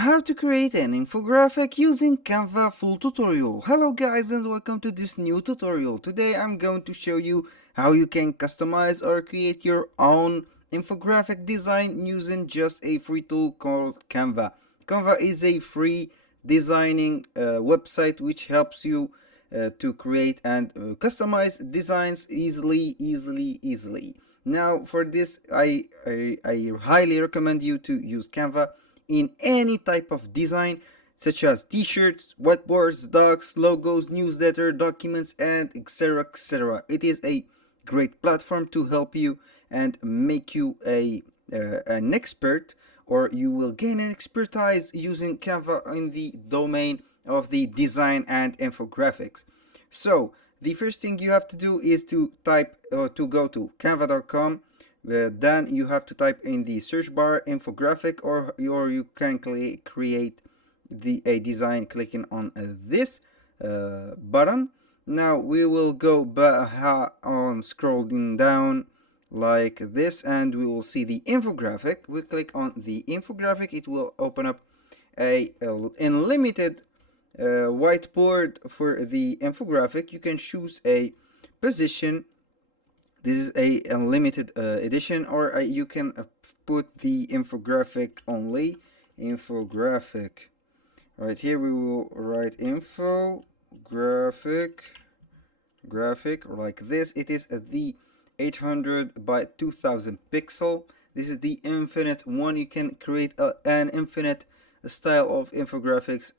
How to create an infographic using Canva full tutorial. Hello guys and welcome to this new tutorial. Today I'm going to show you how you can customize or create your own infographic design using just a free tool called Canva. Canva is a free designing website which helps you to create and customize designs easily. Now for this I highly recommend you to use Canva in any type of design such as t-shirts, whiteboards, docs, logos, newsletter, documents, and etc. It is a great platform to help you and make you an expert, or you will gain an expertise using Canva in the domain of the design and infographics. So the first thing you have to do is to type or to go to canva.com. Then you have to type in the search bar infographic, or you can create a design clicking on this button. Now we will go on scrolling down like this, and we will see the infographic. We click on the infographic, it will open up a unlimited whiteboard for the infographic. You can choose a position. This is a unlimited edition, or you can put the infographic only. Infographic. Right here we will write infographic graphic like this. It is the 800 by 2000 pixel. This is the infinite one. You can create an infinite style of infographics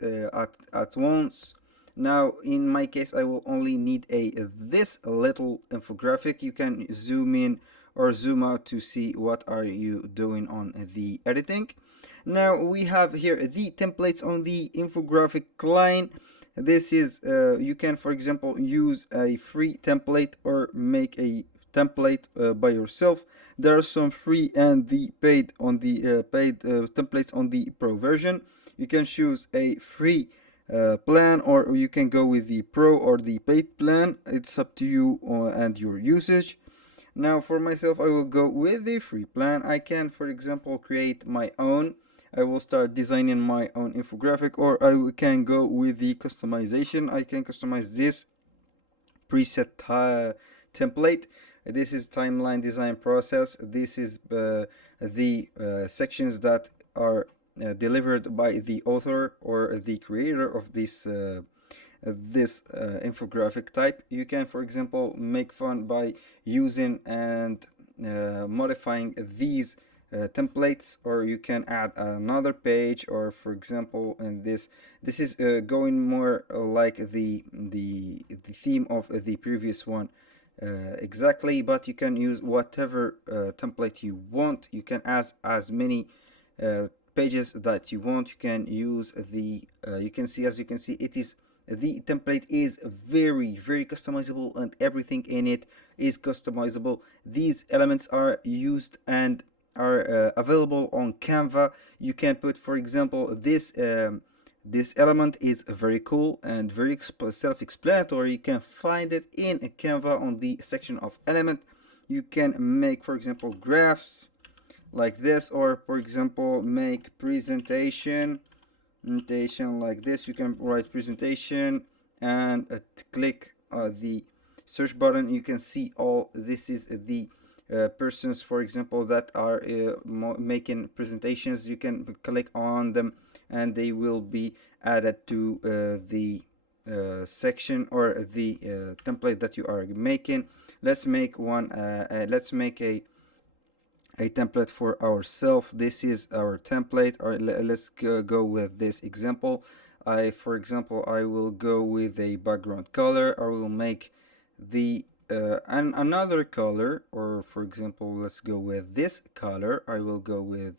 at once. Now in my case I will only need this little infographic. You can zoom in or zoom out to see what are you doing on the editing. Now we have here the templates on the infographic line. This is you can, for example, use a free template or make a template by yourself. There are some free and the paid on the paid templates on the pro version. You can choose a free plan, or you can go with the pro or the paid plan. It's up to you and your usage. Now for myself I will go with the free plan. I can, for example, create my own. I will start designing my own infographic, or I can go with the customization. I can customize this preset template. This is timeline design process. This is the sections that are delivered by the author or the creator of this infographic type. You can, for example, make fun by using and modifying these templates, or you can add another page, or for example in this is going more like the theme of the previous one exactly, but you can use whatever template you want. You can add as many pages that you want. You can use the you can see, as you can see, it is the template is very customizable, and everything in it is customizable. These elements are used and are available on Canva. You can put, for example, this element is very cool and very self-explanatory. You can find it in Canva on the section of element. You can make, for example, graphs like this, or for example make presentation like this. You can write presentation and click the search button. You can see all this is the persons, for example, that are making presentations. You can click on them and they will be added to the section or the template that you are making. Let's make one let's make a template for ourselves. This is our template, or let's go with this example. For example, I will go with a background color. I will make the another color, or for example let's go with this color. I will go with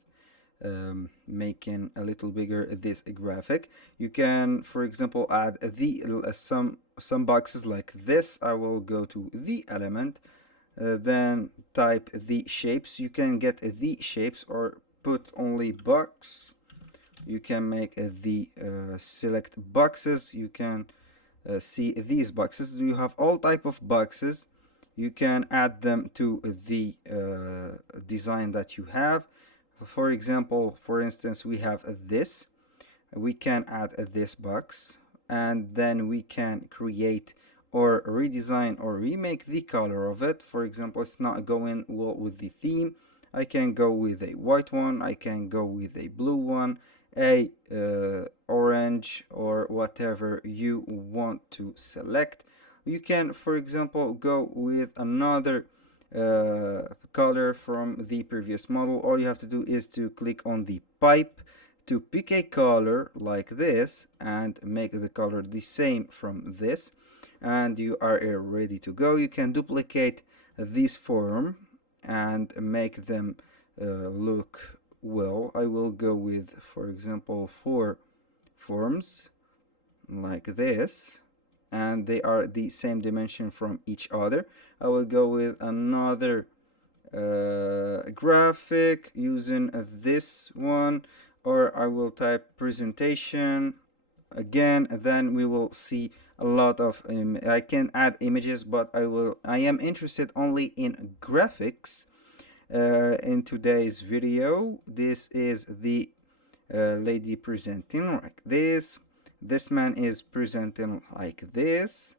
making a little bigger this graphic. You can, for example, add the some boxes like this. I will go to the element, then type the shapes. You can get the shapes or put only box. You can make the select boxes. You can see these boxes. You have all type of boxes. You can add them to the design that you have. For example, for instance, we have this. we can add this box, and then we can create or redesign or remake the color of it. For example, it's not going well with the theme. I can go with a white one, I can go with a blue one, a orange, or whatever you want to select. You can, for example, go with another color from the previous model. All you have to do is to click on the pipe to pick a color like this and make the color the same from this, and you are ready to go. You can duplicate this form and make them look well. I will go with, for example, 4 forms like this, and they are the same dimension from each other. I will go with another graphic using this one, or I will type presentation again. Then we will see a lot of I can add images, but I am interested only in graphics in today's video. This is the lady presenting like this man is presenting like this,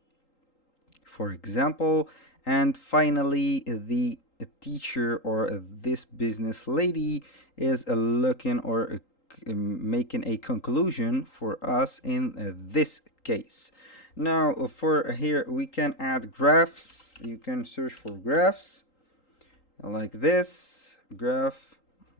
for example, and finally the teacher or this business lady is looking or making a conclusion for us in this case. Now for here we can add graphs. You can search for graphs like this, graph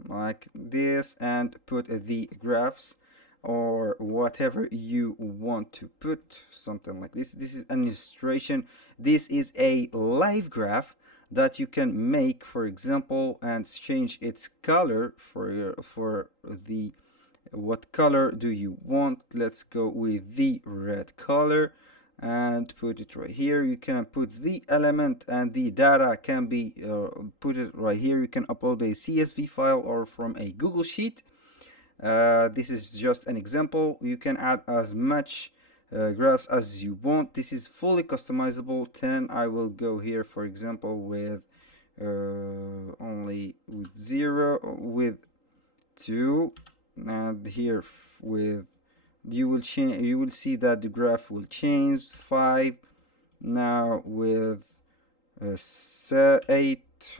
like this, and put the graphs or whatever you want to put, something like this. This is an illustration. This is a live graph that you can make, for example, and change its color for the what color do you want. Let's go with the red color and put it right here. You can put the element and the data can be put it right here. You can upload a CSV file or from a Google Sheet. This is just an example. You can add as much graphs as you want. This is fully customizable. 10. I will go here, for example, with only with 0, with 2, and here with you will see that the graph will change. 5 now with 8,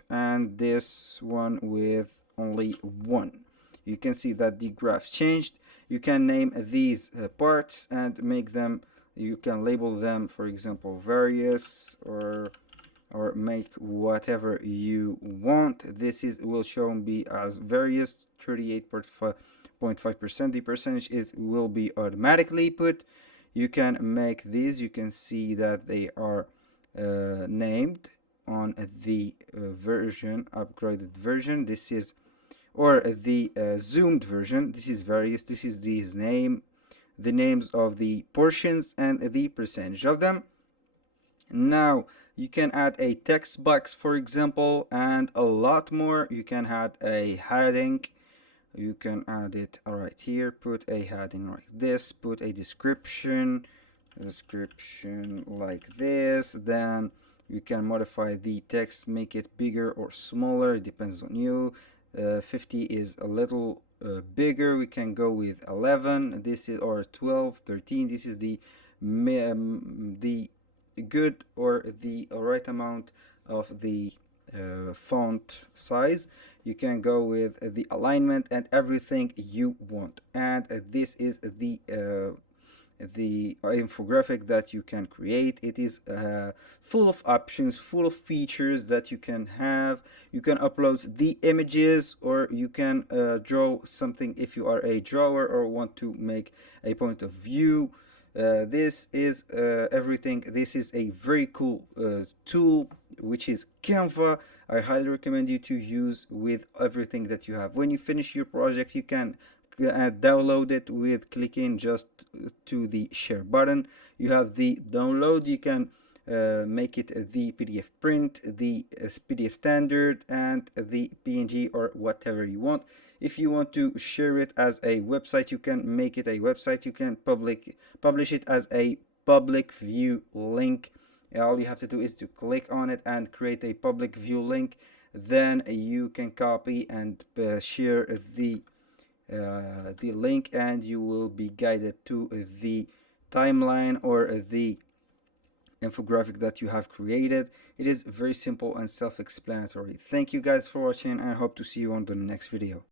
and this one with only 1. You can see that the graph changed. You can name these parts and make them, you can label them, for example, various, or make whatever you want. This will show me as various 38.5%. The percentage will be automatically put. You can make these. You can see that they are named on the version, upgraded version. This is, or the zoomed version. This is various. This is the names of the portions and the percentage of them. Now you can add a text box, for example, and a lot more. You can add a heading. You can add it right here. Put a heading like this. Put a description like this. Then you can modify the text, make it bigger or smaller. It depends on you. 50 is a little bigger. We can go with 11. This is, or 12, 13. This is the good or the right amount of the font size. You can go with the alignment and everything you want. And this is the infographic that you can create. It is full of options, full of features that you can have. You can upload the images, or you can draw something if you are a drawer or want to make a point of view. This is everything. This is a very cool tool, which is Canva. I highly recommend you to use with everything that you have. When you finish your project, you can download it with clicking just to the share button. You have the download. You can make it the PDF print, the PDF standard, and the PNG, or whatever you want. If you want to share it as a website, you can make it a website. You can publish it as a public view link. All you have to do is to click on it and create a public view link. Then you can copy and share the the link and you will be guided to the timeline or the infographic that you have created. It is very simple and self-explanatory. Thank you guys for watching and I hope to see you on the next video.